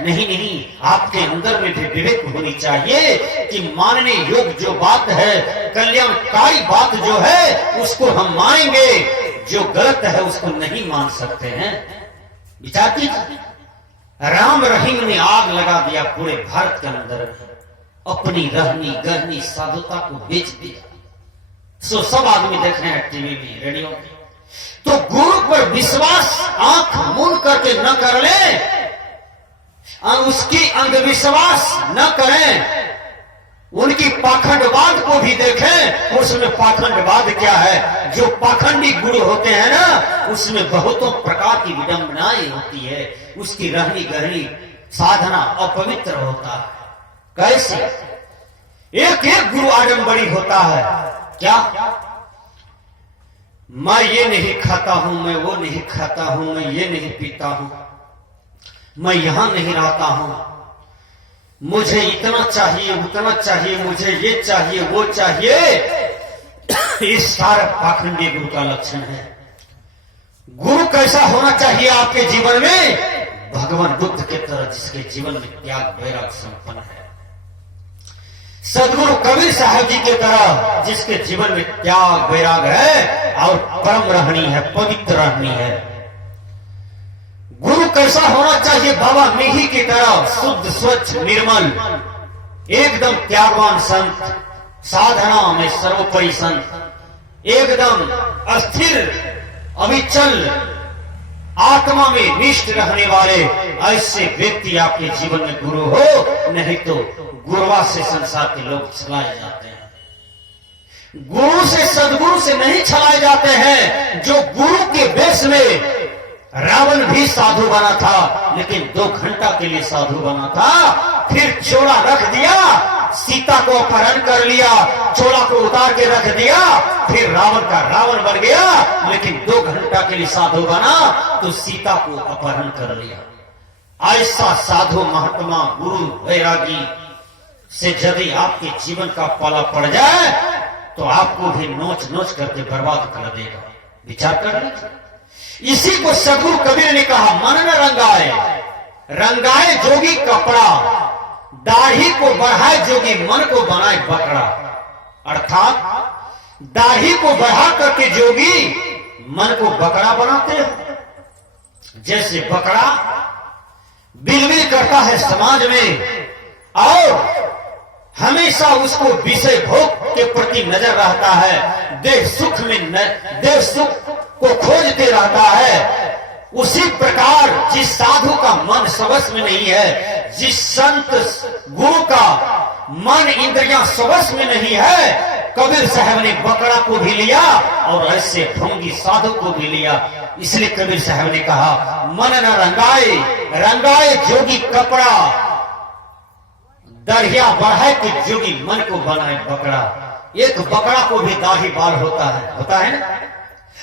नहीं नहीं, आपके अंदर में भी विवेक होनी चाहिए कि मानने योग्य जो बात है, कल्याणकारी बात जो है उसको हम मानेंगे, जो गलत है उसको नहीं मान सकते हैं। विचार कीजिए, राम रहीम ने आग लगा दिया पूरे भारत के अंदर, अपनी रहनी गहनी साधुता को बेच दिया। सो सब आदमी देख रहे हैं टीवी में, रेडियो में। तो गुरु पर विश्वास आंख मूंद करके न कर ले, उसकी अंधविश्वास न करें, उनकी पाखंडवाद को भी देखें। उसमें पाखंडवाद क्या है? जो पाखंडी गुरु होते हैं ना, उसमें बहुतों प्रकार की विडंबनाएं होती है, उसकी रहनी गहनी साधना अपवित्र होता है। कैसे? एक एक गुरु आडंबरी होता है। क्या? मैं ये नहीं खाता हूं, मैं वो नहीं खाता हूं, मैं ये नहीं पीता हूं, मैं यहां नहीं रहता हूं, मुझे इतना चाहिए उतना चाहिए, मुझे ये चाहिए वो चाहिए। इस सारे पाखंडी गुरु का लक्षण है। गुरु कैसा होना चाहिए आपके जीवन में? भगवान बुद्ध के तरह, जिसके जीवन में त्याग वैराग संपन्न है। सदगुरु कबीर साहब जी के तरह, जिसके जीवन में त्याग वैराग है और परम रहनी है, पवित्र रहनी है। गुरु कैसा होना चाहिए? बाबा मीही की तरह शुद्ध स्वच्छ निर्मल, एकदम त्यागवान संत, साधना में सर्वोपरि संत, एकदम अस्थिर अविचल, आत्मा में निष्ठ रहने वाले ऐसे व्यक्ति आपके जीवन में गुरु हो। नहीं तो गुरुवा से संसार के लोग छलाए जाते हैं। गुरु से, सदगुरु से नहीं छलाए जाते हैं। जो गुरु के वेश में रावण भी साधु बना था, लेकिन 2 घंटा के लिए साधु बना था, फिर चोला रख दिया, सीता को अपहरण कर लिया, चोला को उतार के रख दिया, फिर रावण का रावण बन गया, लेकिन 2 घंटा के लिए साधु बना तो सीता को अपहरण कर लिया। ऐसा साधु महात्मा गुरु वैरागी से यदि आपके जीवन का पाला पड़ जाए तो आपको भी नोच नोच करके बर्बाद कर देगा। विचार कर लीजिए। इसी को सदगुरु कबीर ने कहा, मन न रंगाए, रंगाए जोगी कपड़ा, दाढ़ी को बढ़ाए जोगी, मन को बनाए बकरा। अर्थात दाढ़ी को बढ़ा करके जोगी मन को बकरा बनाते हैं। जैसे बकरा बिलबिल करता है समाज में और हमेशा उसको विषय भोग के प्रति नजर रहता है, देह सुख में देह सुख को खोजते रहता है। उसी प्रकार जिस साधु का मन सबस में नहीं है, जिस संत गुरु का मन इंद्रियां सबस में नहीं है, कबीर साहब ने बकरा को भी लिया और ऐसे ढोंगी साधु को भी लिया। इसलिए कबीर साहब ने कहा, मन न रंगाए, रंगाए जोगी कपड़ा, दरिया बढ़ाए कि जोगी मन को बनाए बकरा। एक बकरा को भी दाढ़ी बाल होता है ना,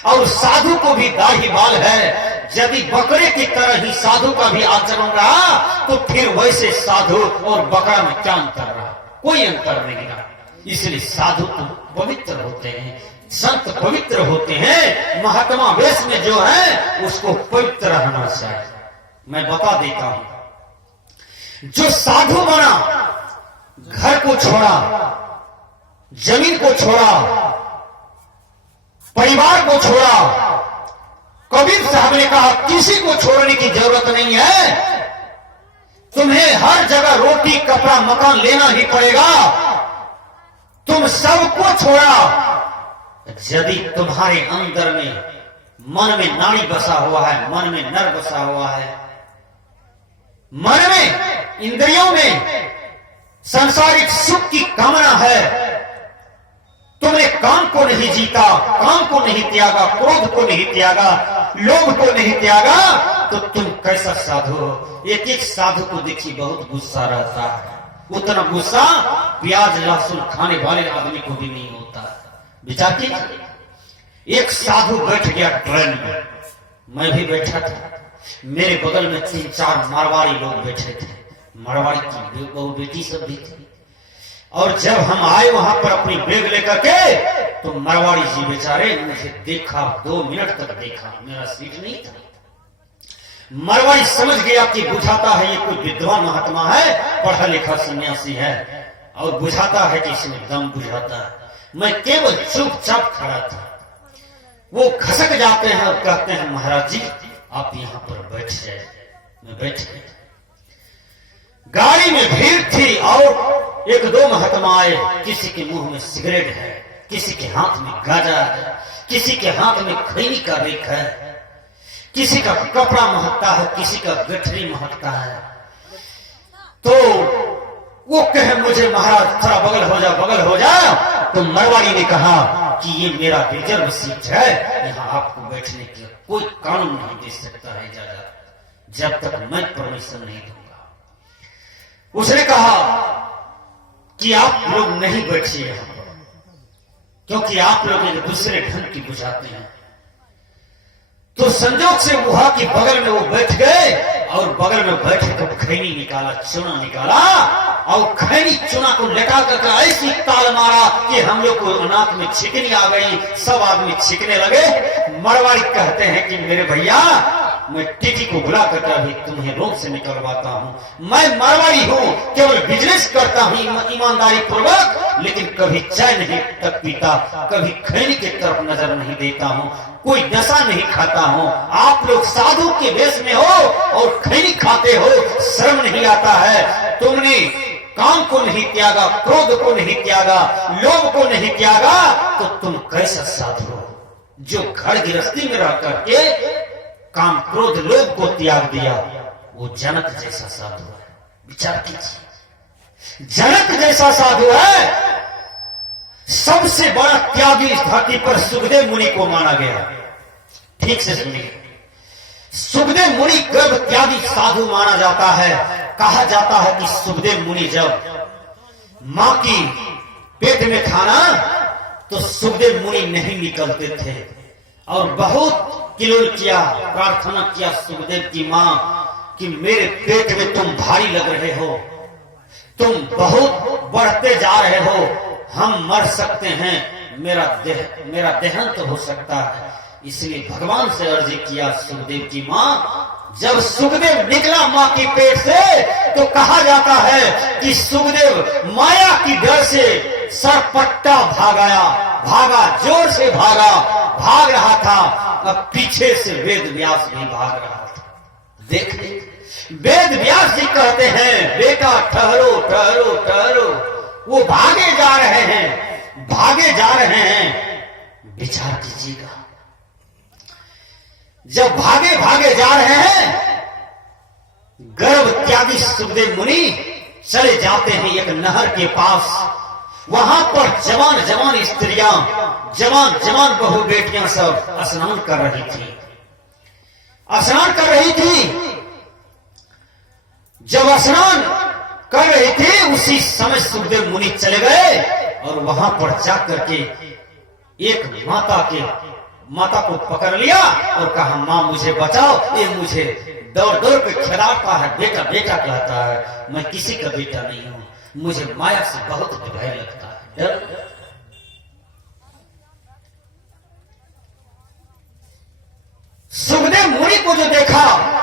और साधु को भी दाढ़ी बाल है। यदि बकरे की तरह ही साधु का भी आचरण रहा तो फिर वैसे साधु और बकरा में क्या अंतर रहा? कोई अंतर नहीं रहा। इसलिए साधु तो पवित्र होते हैं, संत पवित्र होते हैं। महात्मा वेश में जो है उसको पवित्र रहना चाहिए। मैं बता देता हूं, जो साधु बना, घर को छोड़ा, जमीन को छोड़ा, परिवार को छोड़ा, कबीर साहब ने कहा किसी को छोड़ने की जरूरत नहीं है, तुम्हें हर जगह रोटी कपड़ा मकान लेना ही पड़ेगा, तुम सबको छोड़ा। यदि तुम्हारे अंदर में मन में नाड़ी बसा हुआ है, मन में नर बसा हुआ है, मन में इंद्रियों में सांसारिक सुख की कामना है, तुमने काम को नहीं जीता, काम को नहीं त्यागा, क्रोध को नहीं त्यागा, लोभ को नहीं त्यागा, तो तुम कैसा साधु हो? एक एक साधु को देखिए बहुत गुस्सा रहता है। उतना गुस्सा प्याज लहसुन खाने वाले आदमी को भी नहीं होता। विचार कीजिए, एक साधु बैठ गया ट्रेन में, मैं भी बैठा था, मेरे बगल में 3-4 मारवाड़ी लोग बैठे थे, मारवाड़ी की बहु बेटी सब भी थी। और जब हम आए वहां पर अपनी बैग लेकर के, तो मारवाड़ी जी बेचारे मुझे देखा, 2 मिनट तक देखा, मेरा सीट नहीं था। मरवाई समझ गया कि बुझाता है ये कोई विद्वान महात्मा है, पढ़ा लिखा सन्यासी है, और बुझाता है कि इसमें दम बुझाता है। मैं केवल चुपचाप खड़ा था। वो खसक जाते हैं और कहते हैं महाराज जी आप यहां पर बैठ जाए। मैं बैठ गया। गाड़ी में भीड़ थी और एक दो महात्मा आए। किसी के मुंह में सिगरेट है, किसी के हाथ में गाजा है, किसी के हाथ में खैनी का रेख है, किसी का कपड़ा महकता है, किसी का गठरी महकता है। तो वो कहे मुझे महाराज थोड़ा बगल हो जा, बगल हो जा। तो मरवाड़ी ने कहा कि ये मेरा रिजर्व सीट है, यहाँ आपको बैठने की कोई कानून नहीं दे सकता है इजाजत जब तक मैं परमिशन नहीं दूंगा। उसने कहा कि आप लोग नहीं बैठिए यहाँ पर, क्योंकि आप लोग एक दूसरे ढंग की बुझाते हैं। तो संजोग से वहां की बगल में वो बैठ गए और बगल में बैठे तो खैनी निकाला, चूना निकाला और खैनी चूना को लटा कर ऐसी ताल मारा कि हम लोग को नाक में छिकनी आ गई। सब आदमी छिकने लगे। मरवाड़ी कहते हैं कि मेरे भैया मैं टीटी को बुला कर अभी तुम्हें रोग से निकलवाता हूं। मैं मरवाड़ी हूं, केवल बिजनेस करता हूं ईमानदारी पूर्वक, लेकिन कभी चाय नहीं तक पीता, कभी खैनी की तरफ नजर नहीं देता हूं, कोई नशा नहीं खाता हूं। आप लोग साधु के वेश में हो और खैनी खाते हो, शर्म नहीं आता है? तुमने काम को नहीं त्यागा, क्रोध को नहीं त्यागा, लोभ को नहीं त्यागा, तो तुम कैसा साधु हो जो घर गृहस्थी में रह करके काम क्रोध लोभ को त्याग दिया? वो जनक जैसा साधु है। विचार कीजिए, जनक जैसा साधु है। सबसे बड़ा त्यागी इस धरती पर सुखदेव मुनि को माना गया। ठीक से सुनिए, सुखदेव मुनि गर्भ त्यागी साधु माना जाता है। कहा जाता है कि सुखदेव मुनि जब मां की पेट में था ना, तो सुखदेव मुनि नहीं निकलते थे और बहुत किलोल किया, प्रार्थना किया सुखदेव की मां कि मेरे पेट में तुम भारी लग रहे हो, तुम बहुत बढ़ते जा रहे हो, हम मर सकते हैं, मेरा देहांत हो सकता है। इसलिए भगवान से अर्जी किया सुखदेव की मां। जब सुखदेव निकला मां की पेट से, तो कहा जाता है कि सुखदेव माया की डर से सरपट्टा भागा, जोर से भाग रहा था। अब पीछे से वेद व्यास भी भाग रहा था। देखिए, वेद व्यास जी कहते हैं बेटा ठहरो ठहरो ठहरो। वो भागे जा रहे हैं। विचार कीजिएगा, जब भागे जा रहे हैं, गर्भ त्यागी सुखदेव मुनि चले जाते हैं एक नहर के पास। वहां पर जवान स्त्रियां, जवान बहू बेटियां सब स्नान कर रही थी। जब स्नान कर रही थी, उसी समय सुखदेव मुनि चले गए और वहां पर जाकर के एक माता को पकड़ लिया और कहा मां मुझे बचाओ, ये मुझे दौड़ के खिलाता है, बेटा कहता है। मैं किसी का बेटा नहीं हूं, मुझे माया से बहुत भय लगता है, डर। सुखदेव मुनि को जो देखा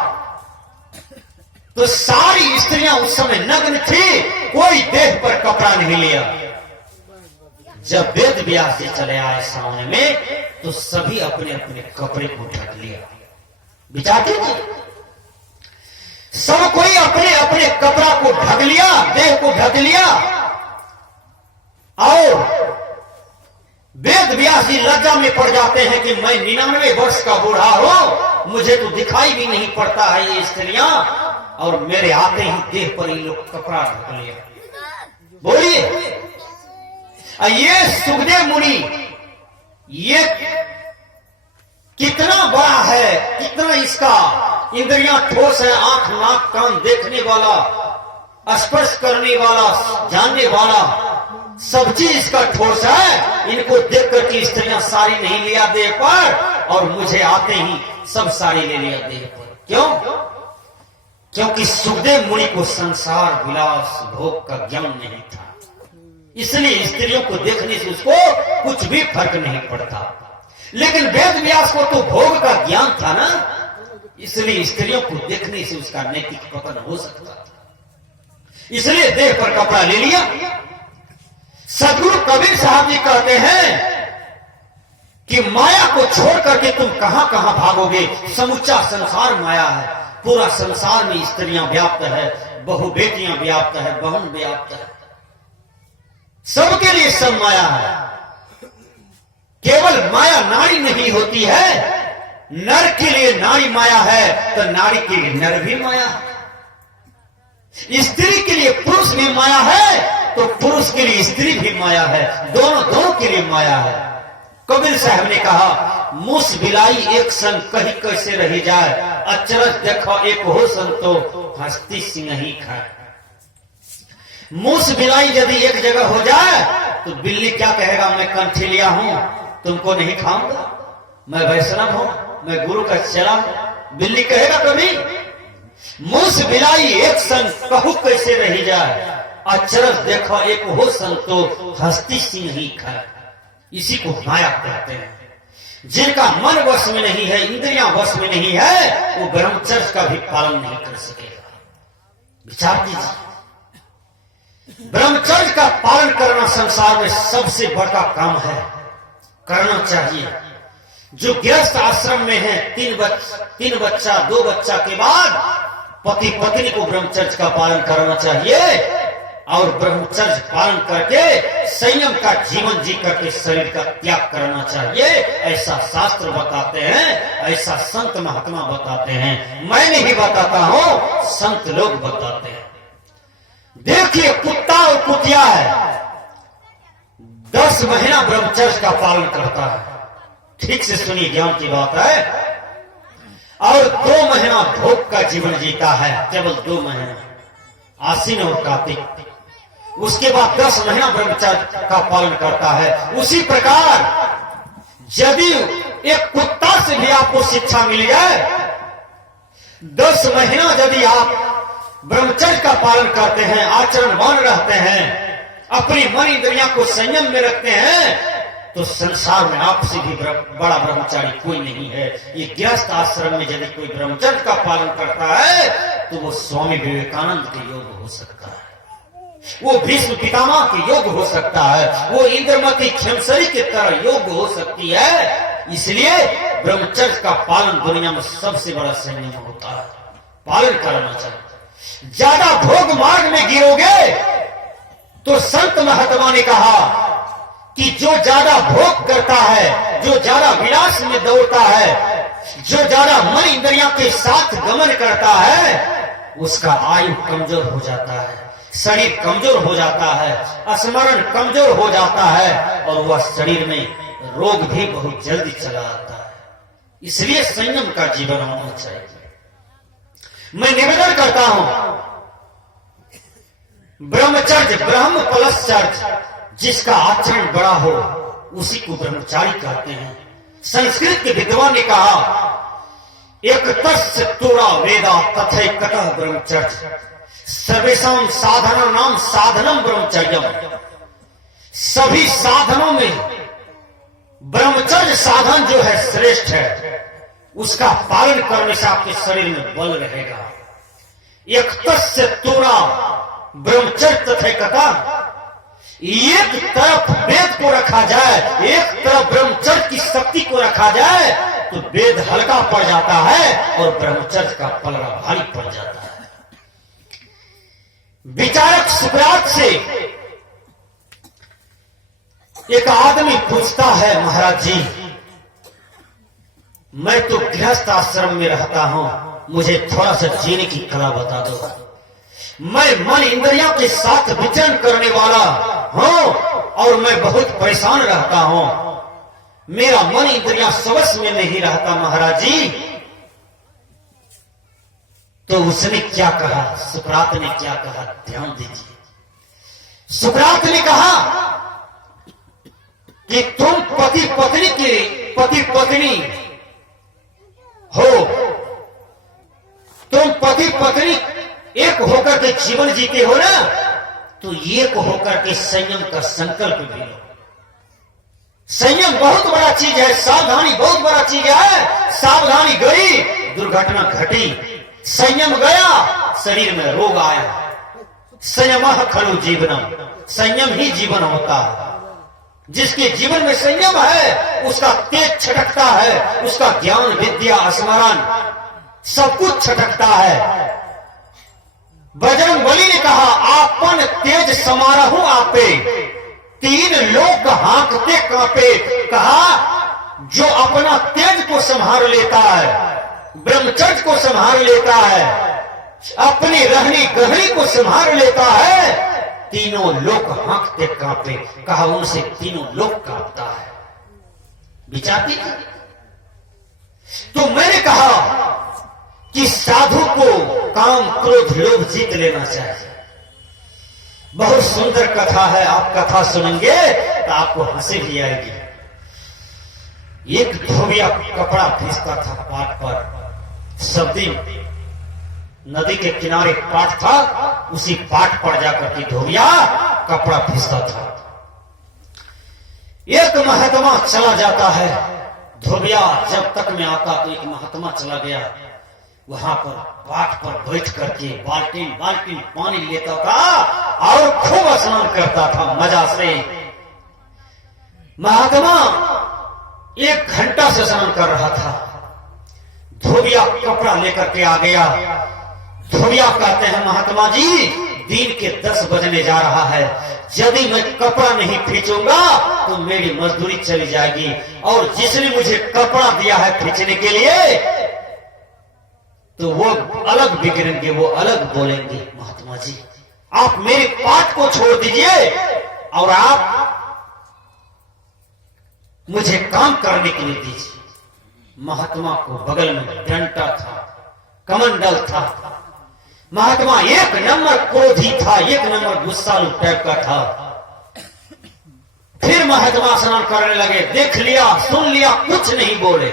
तो सारी स्त्रियां उस समय नग्न थी, कोई देह पर कपड़ा नहीं लिया। जब वेद व्यास जी चले आए सामने में, तो सभी अपने अपने कपड़े को ढक लिया। विचार कीजिए, सब कोई अपने अपने कपड़ा को ढक लिया, देह को ढक लिया। और वेद व्यास जी लज्जा में पड़ जाते हैं कि मैं 99 वर्ष का बूढ़ा हूं, मुझे तो दिखाई भी नहीं पड़ता है ये स्त्रियां, और मेरे आते ही देह पर ये लोग कपड़ा ढक लिया। बोलिए, ये सुखदेव मुनि ये कितना बड़ा है, कितना इसका इंद्रियां ठोस है। आंख नाक कान देखने वाला, स्पर्श करने वाला, जानने वाला, सब चीज इसका ठोस है। इनको देख करके स्त्रियां साड़ी नहीं लिया देह पर, और मुझे आते ही सब साड़ी ले लिया देह पर। क्यों? क्योंकि सुखदेव मुनि को संसार विलास भोग का ज्ञान नहीं था। इसलिए स्त्रियों को देखने से उसको कुछ भी फर्क नहीं पड़ता। लेकिन वेद व्यास को तो भोग का ज्ञान था ना। इसलिए स्त्रियों को देखने से उसका नैतिक पतन हो सकता था, इसलिए देह पर कपड़ा ले लिया। सदगुरु कबीर साहब जी कहते हैं कि माया को छोड़ करके तुम कहां कहां भागोगे, समूचा संसार माया है, पूरा संसार में स्त्रियां व्याप्त है, बहु बेटियां व्याप्त है, बहन व्याप्त है, सबके लिए सब माया है। केवल माया नारी नहीं होती है, नर के लिए नारी माया है तो नारी के लिए नर भी माया है, स्त्री के लिए पुरुष भी माया है तो पुरुष के लिए स्त्री भी माया है, दोनों के लिए माया है। कबीर साहब ने कहा मूस बिलाई एक संग कहीं कैसे रही जाए, अचरज देखो एक हो संग तो हस्ती सिंह ही खाए। मूस बिलाई यदि एक जगह हो जाए तो बिल्ली क्या कहेगा, मैं कंठी लिया हूं, तुमको नहीं खाऊंगा, मैं वैष्णव हूं, मैं गुरु का चेला हूं, बिल्ली कहेगा कभी? मूस बिलाई एक संग कहू कैसे रही जाए, अचरज देखो एक हो संग तो हस्ती सिंह ही खाए। इसी को माया कहते हैं। जिनका मन वश में नहीं है, इंद्रियां वश में नहीं है, वो ब्रह्मचर्य का भी पालन नहीं कर सकेगा। विचार कीजिए, ब्रह्मचर्य का पालन करना संसार में सबसे बड़ा काम है, करना चाहिए। जो गृहस्थ आश्रम में है, तीन बच्चा 2 बच्चा के बाद पति पत्नी को ब्रह्मचर्य का पालन करना चाहिए और ब्रह्मचर्य पालन करके संयम का जीवन जी करके शरीर का त्याग करना चाहिए। ऐसा शास्त्र बताते हैं, ऐसा संत महात्मा बताते हैं, मैं नहीं बताता हूं, संत लोग बताते हैं। देखिए कुत्ता और कुतिया है, 10 महीना ब्रह्मचर्य का पालन करता है, ठीक से सुनिए, ज्ञान की बात है, और 2 महीना भोग का जीवन जीता है, केवल 2 महीना, आश्विन और कार्तिक। उसके बाद 10 महीना ब्रह्मचर्य का पालन करता है। उसी प्रकार यदि एक कुत्ता से भी आपको शिक्षा मिल जाए, 10 महीना यदि आप ब्रह्मचर्य का पालन करते हैं, आचरणवान रहते हैं, अपनी मन इंद्रियां को संयम में रखते हैं, तो संसार में आपसे भी बड़ा ब्रह्मचारी कोई नहीं है। ये गृहस्थ आश्रम में यदि कोई ब्रह्मचर्य का पालन करता है तो वो स्वामी विवेकानंद के योग हो सकता है, वो भीष्म पितामह के योग हो सकता है, वो इंद्रमती खेमसरी के तरह योग हो सकती है। इसलिए ब्रह्मचर्य का पालन दुनिया में सबसे बड़ा संयम होता है, पालन करना चाहिए। ज्यादा भोग मार्ग में गिरोगे तो संत महात्मा ने कहा कि जो ज्यादा भोग करता है, जो ज्यादा विलास में दौड़ता है, जो ज्यादा मन इंद्रियों के साथ गमन करता है, उसका आयु कमजोर हो जाता है, शरीर कमजोर हो जाता है, स्मरण कमजोर हो जाता है और वह शरीर में रोग भी बहुत जल्दी चला आता है। इसलिए संयम का जीवन होना चाहिए। मैं निवेदन करता हूं, ब्रह्मचर्य ब्रह्म प्लस चर्य, जिसका आचरण बड़ा हो उसी को ब्रह्मचारी कहते हैं। संस्कृत के विद्वान ने कहा एक तस्य तोड़ा वेदा तथैकतः ब्रह्मचर्य, सर्वेषां साधना नाम साधनम ब्रह्मचर्यम। सभी साधनों में ब्रह्मचर्य साधन जो है श्रेष्ठ है, उसका पालन करने से आपके शरीर में बल रहेगा। एक तस्य तोड़ा ब्रह्मचर्य तथैकतः, एक तरफ वेद को रखा जाए, एक तरफ ब्रह्मचर्य की शक्ति को रखा जाए तो वेद हल्का पड़ जाता है और ब्रह्मचर्य का पलड़ा भारी पड़ जाता है। विचारक सुकरात से एक आदमी पूछता है, महाराज जी मैं तो गृहस्थ आश्रम में रहता हूं, मुझे थोड़ा सा जीने की कला बता दो। मैं मन इंद्रियों के साथ विचरण करने वाला हूं और मैं बहुत परेशान रहता हूं, मेरा मन इंद्रियां स्वश में नहीं रहता महाराज जी। तो उसने क्या कहा, सुकरात ने क्या कहा, ध्यान दीजिए। सुकरात ने कहा कि तुम पति पत्नी हो, तुम पति पत्नी एक होकर के जीवन जीते हो ना, तो एक होकर के संयम का संकल्प भी लो। संयम बहुत बड़ा चीज है, सावधानी बहुत बड़ा चीज है। सावधानी गई, दुर्घटना घटी, संयम गया, शरीर में रोग आया। संयम खलु जीवनम, संयम ही जीवन होता है। जिसके जीवन में संयम है उसका तेज छटकता है, उसका ज्ञान विद्या स्मरण सब कुछ छटकता है। बजरंग बली ने कहा, आपन तेज समारहु आपे, तीन लोग हाँकते कांपे। कहा जो अपना तेज को संभाल लेता है, ब्रह्मचर्य को संभाल लेता है, अपनी रहनी गहरी को संभाल लेता है, तीनों लोग हाँकते कांपे। कहा उनसे तीनों लोग कांपता है। विचार कीजिए। तो मैंने कहा कि साधु को काम क्रोध लोभ जीत लेना चाहिए। बहुत सुंदर कथा है, आप कथा सुनेंगे तो आपको हंसी भी आएगी। एक धोबिया कपड़ा खींचता था पाट पर। सब दिन नदी के किनारे पाट था, उसी पाट पर जाकर के धोबिया कपड़ा खींचता था। एक महात्मा चला जाता है। धोबिया जब तक में आता तो एक महात्मा चला गया, वहां पर पाट पर बैठ करके बाल्टीन बाल्टीन पानी लेता था और खूब स्नान करता था मजा से। महात्मा 1 घंटा से स्नान कर रहा था। धोबिया कपड़ा लेकर के आ गया। धोबिया कहते हैं, महात्मा जी दिन के 10 बजने जा रहा है, यदि मैं कपड़ा नहीं खींचूंगा तो मेरी मजदूरी चली जाएगी, और जिसने मुझे कपड़ा दिया है खींचने के लिए तो वो अलग बिगड़ेंगे, वो अलग बोलेंगे। महात्मा जी आप मेरे पाट को छोड़ दीजिए और आप मुझे काम करने के लिए दीजिए। महात्मा को बगल में डंडा था, कमंडल था। महात्मा 1 नंबर क्रोधी था, 1 नंबर गुस्सालू टाइप का था। फिर महात्मा स्नान करने लगे। देख लिया, सुन लिया, कुछ नहीं बोले।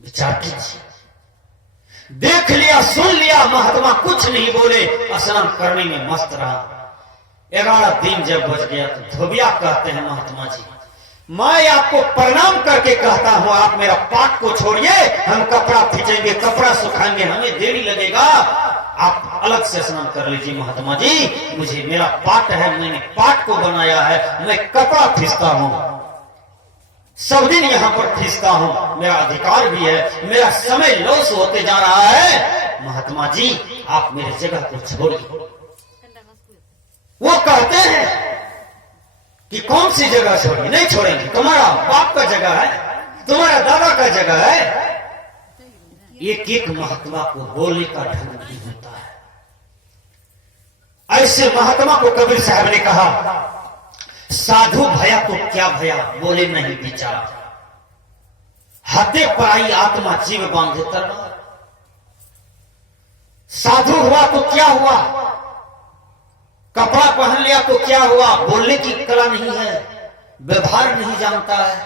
विचार कीजिए। देख लिया, सुन लिया, महात्मा कुछ नहीं बोले, स्नान करने में मस्त रहा। 11 दिन जब बच गया तो धोबिया कहते हैं, महात्मा जी मैं आपको प्रणाम करके कहता हूं, आप मेरा पाट को छोड़िए, हम कपड़ा खींचेंगे, कपड़ा सुखाएंगे, हमें देरी लगेगा, आप अलग से स्नान कर लीजिए। महात्मा जी मुझे मेरा पाट है, मैंने पाट को बनाया है, मैं कपड़ा खींचता हूं, सब दिन यहां पर खींचता हूं, मेरा अधिकार भी है, मेरा समय लॉस होते जा रहा है। महात्मा जी आप मेरी जगह को छोड़िए। वो कहते हैं कि कौन सी जगह छोड़िए? नहीं छोड़ेंगे, तुम्हारा बाप का जगह है, तुम्हारा दादा का जगह है। एक एक महात्मा को बोलने का ढंग नहीं होता है। ऐसे महात्मा को कबीर साहब ने कहा, साधु भया तो क्या भया, बोले नहीं विचार, हाथे पराई आत्मा जीव बांधे तलवार। साधु हुआ तो क्या हुआ, कपड़ा पहन लिया तो क्या हुआ, बोलने की कला नहीं है, व्यवहार नहीं जानता है,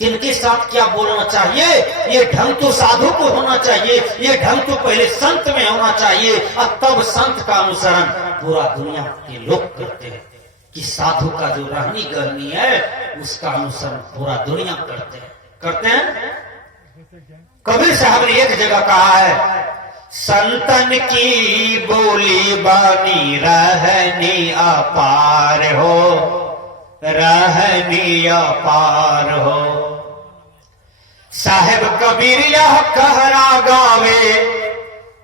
किनके साथ क्या बोलना चाहिए, ये ढंग तो साधु को होना चाहिए, ये ढंग तो पहले संत में होना चाहिए, और तब संत का अनुसरण पूरा दुनिया के लोग करते हैं। कि साधु का जो रहनी गहनी है उसका अनुसरण पूरा दुनिया करते हैं। कबीर साहब ने एक जगह कहा है, संतन की बोली बानी रहनी अपार हो, रहनी अपार हो। साहेब कबीर यह कहरा गावे,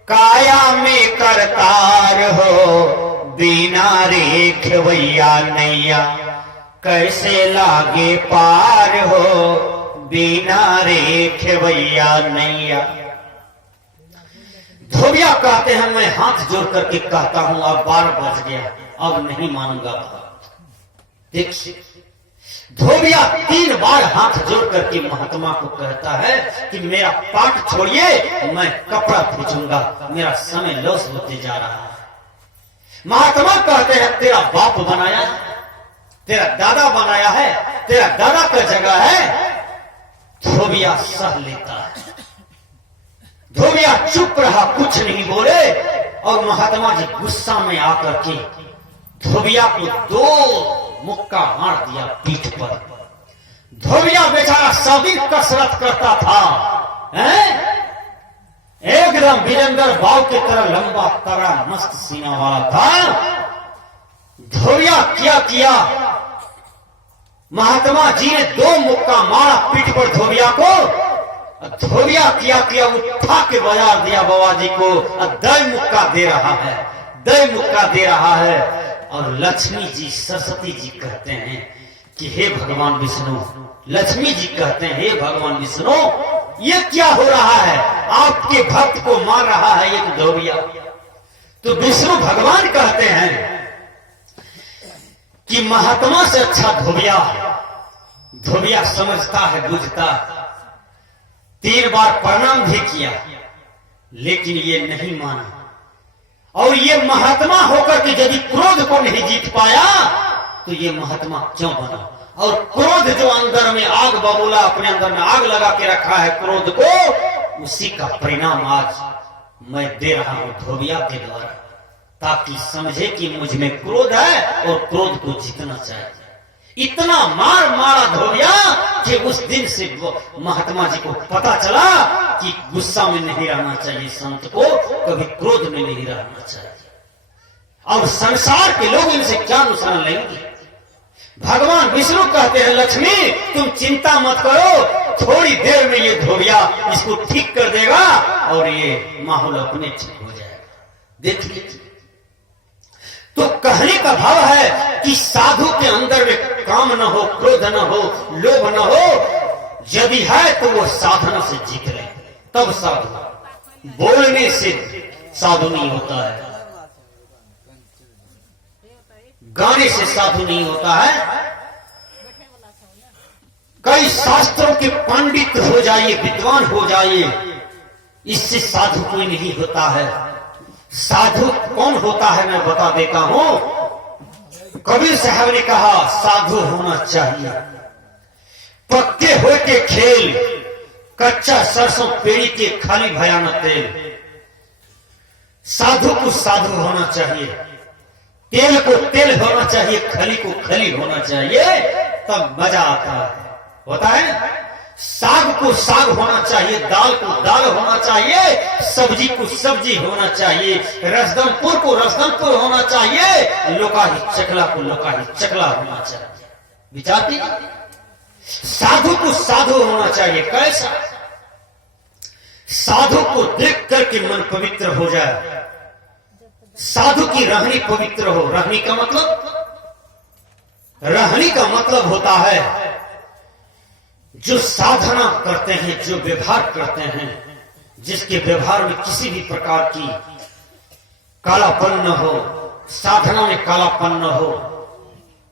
काया में करतार हो, बिना रेखवैया नैया कैसे लागे पार हो, बिना रेखवैया नैया। धोबिया कहते हैं, मैं हाथ जोड़ करके कहता हूं, अब 12 बज गया, अब नहीं मानूंगा। देखिए धोबिया 3 बार हाथ जोड़ करके महात्मा को कहता है कि मेरा पाट छोड़िए, मैं कपड़ा खींचूंगा, मेरा समय लॉस होते जा रहा है। महात्मा कहते हैं, तेरा बाप बनाया, तेरा दादा बनाया है, तेरा दादा का जगह है। धोबिया सह लेता है। धोबिया चुप रहा, कुछ नहीं बोले, और महात्मा जी गुस्सा में आकर के धोबिया को 2 मुक्का मार दिया पीठ पर। धोबिया बेचारा सभी कसरत करता था, है, एकदम वीरेंद्र बाव की तरह लंबा तगड़ा मस्त सीना वाला था। धोबिया क्या किया, महात्मा जी ने 2 मुक्का मारा पीठ पर धोबिया को। धोबिया क्या किया, उठा के बाजार दिया बाबा जी को। 2 मुक्का दे रहा है, 2 मुक्का दे रहा है। और लक्ष्मी जी सरस्वती जी कहते हैं कि हे भगवान विष्णु, लक्ष्मी जी कहते हैं हे भगवान विष्णु, ये क्या हो रहा है, आपके भक्त को मार रहा है एक धोबिया। तो विष्णु भगवान कहते हैं कि महात्मा से अच्छा धोबिया है। धोबिया समझता है, बुझता है। 3 बार प्रणाम भी किया, लेकिन ये नहीं माना। और ये महात्मा होकर के यदि क्रोध को नहीं जीत पाया तो ये महात्मा क्यों बना। और क्रोध जो अंदर में आग बबूला, अपने अंदर में आग लगा के रखा है क्रोध को, उसी का परिणाम आज मैं दे रहा हूं धोबिया के द्वारा, ताकि समझे कि मुझ में क्रोध है और क्रोध को जीतना चाहिए। इतना मार मारा धोबिया कि उस दिन से महात्मा जी को पता चला कि गुस्सा में नहीं रहना चाहिए, संत को कभी क्रोध में नहीं रहना चाहिए। और संसार के लोग इनसे क्या अनुसरण लेंगे। भगवान विष्णु कहते हैं लक्ष्मी तुम चिंता मत करो, थोड़ी देर में ये धोबिया इसको ठीक कर देगा और ये माहौल अपने ठीक हो जाएगा, देख लीजिए। तो कहने का भाव है कि साधु के अंदर में काम न हो, क्रोध न हो, लोभ न हो, यदि है तो वो साधना से जीत रहे, तब साधु। बोलने से साधु नहीं होता है, गाने से साधु नहीं होता है। कई शास्त्रों के पंडित हो जाइए, विद्वान हो जाइए, इससे साधु कोई नहीं होता है। साधु कौन होता है मैं बता देता हूं। कबीर साहब ने कहा साधु होना चाहिए पक्के हो के खेल, कच्चा सरसों पेड़ी के खाली भयाना तेल। साधु को साधु होना चाहिए, तेल को तेल होना चाहिए, खली को खली होना चाहिए, तब मजा आता है, होता है। साग को साग होना चाहिए, दाल को दाल होना चाहिए, सब्जी को सब्जी होना चाहिए, रसदमपुर को रसदमपुर होना चाहिए, लोकाही चकला को लोकाही चकला होना चाहिए। विचार कीजिए, साधु को साधु होना चाहिए। कैसा? साधु को देख करके मन पवित्र हो जाए, साधु की रहनी पवित्र हो। रहनी का मतलब, रहनी का मतलब होता है जो साधना करते हैं, जो व्यवहार करते हैं, जिसके व्यवहार में किसी भी प्रकार की कालापन न हो, साधना में कालापन न हो,